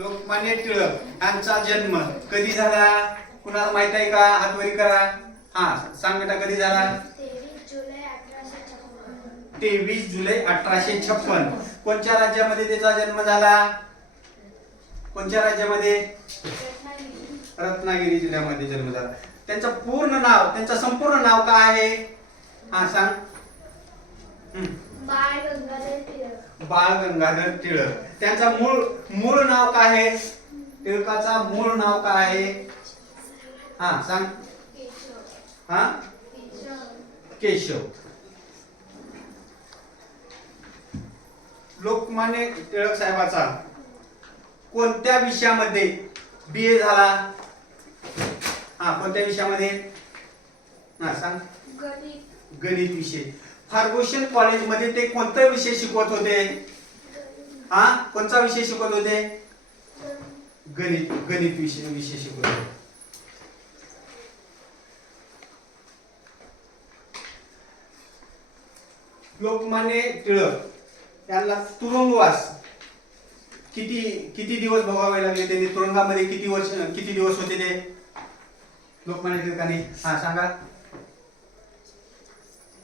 लोकमान्य टिळक यांचा जन्म कधी झाला? कुणाला माहीत आहे का? हातवरी करा. हा सांग बेटा कधी झाला? तेवीस जुलै अठराशे छप्पन. कोणत्या राज्यामध्ये त्याचा जन्म झाला? कोणत्या राज्यामध्ये? रत्नागिरी जिल्ह्यामध्ये जन्म झाला. त्यांचं पूर्ण नाव त्यांचं संपूर्ण नाव काय आहे? हा सांग. बाळ गंगाधर टिळक. बाळ गंगाधर टिळक त्यांचा मूळ मूळ नाव काय आहे? टिळकाचा मूळ नाव काय आहे? हा सांग. केशव हा? केशव. लोकमान्य टिळक साहेबाचा कोणत्या विषयामध्ये बी ए झाला? हा कोणत्या विषयामध्ये? हा सांग. गणित. गणित विषय. फार्गोशन कॉलेजमध्ये ते कोणता विषय शिकवत होते? हा? कोणता विषय शिकवत होते? गणित गणित विषय विषय शिकवत होते. लोकमान्य टिळक यांना तुरुंगवास किती किती दिवस भोगावे लागले त्यांनी? तुरुंगामध्ये किती वर्ष किती दिवस होते ते? लोकमान्य टिळकांनी. हा सांगा.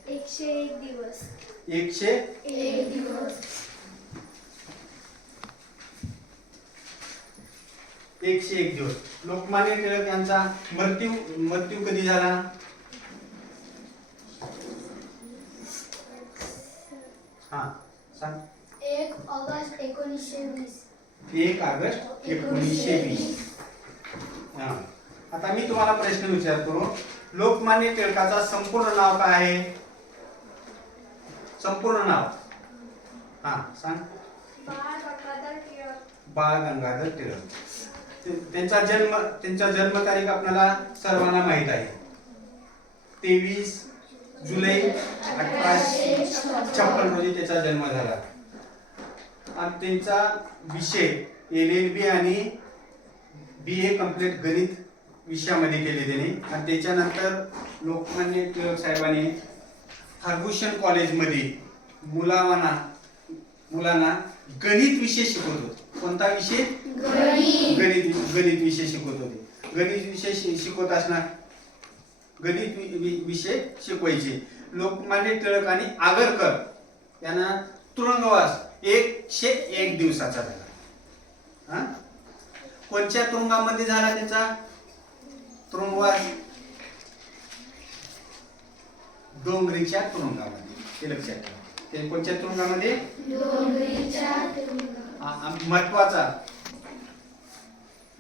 एकशे एक दिवस. एकशे एक दिवस. एकशे एक दिवस. लोकमान्य टिळक यांचा मृत्यू मृत्यू कधी झाला? हा सांग. एक ऑगस्ट एकोणीसशे वीस. एक ऑगस्ट एकोणीसशे वीस. हा. आता मी तुम्हाला प्रश्न विचारतो. लोकमान्य टिळकाचा संपूर्ण नाव काय आहे? संपूर्ण नाव. हा सांग. बाळ गंगाधर टिळक. त्यांचा जन्म त्यांचा जन्मतारीख आपल्याला सर्वांना माहीत आहे. तेवीस जुलै अठराशे छप्पन रोजी त्याचा जन्म झाला. आणि त्यांचा विषय एल एल बी आणि बी ए कंप्लीट गणित विषयामध्ये केले त्याने. आणि त्याच्यानंतर लोकमान्य टिळक साहेबांनी फर्ग्युशन कॉलेजमध्ये मुलावांना मुलांना गणित विषय शिकवत होते. कोणता विषय? गणित. गणित विषय शिकवत होते. गणित विषय शिकवत असणार गणित विषय शिकवायचे. लोकमान्य टिळक आणि आगरकर यांना तुरुंगवास एकशे एक दिवसाचा झाला. हा? कोणत्या तुरुंगामध्ये झाला त्यांचा? तुरुंगवास? डोंगरीच्या तुरुंगामध्ये. हे लक्षात ठेवा. ते कोणत्या तुरुंगामध्ये? महत्त्वाचा.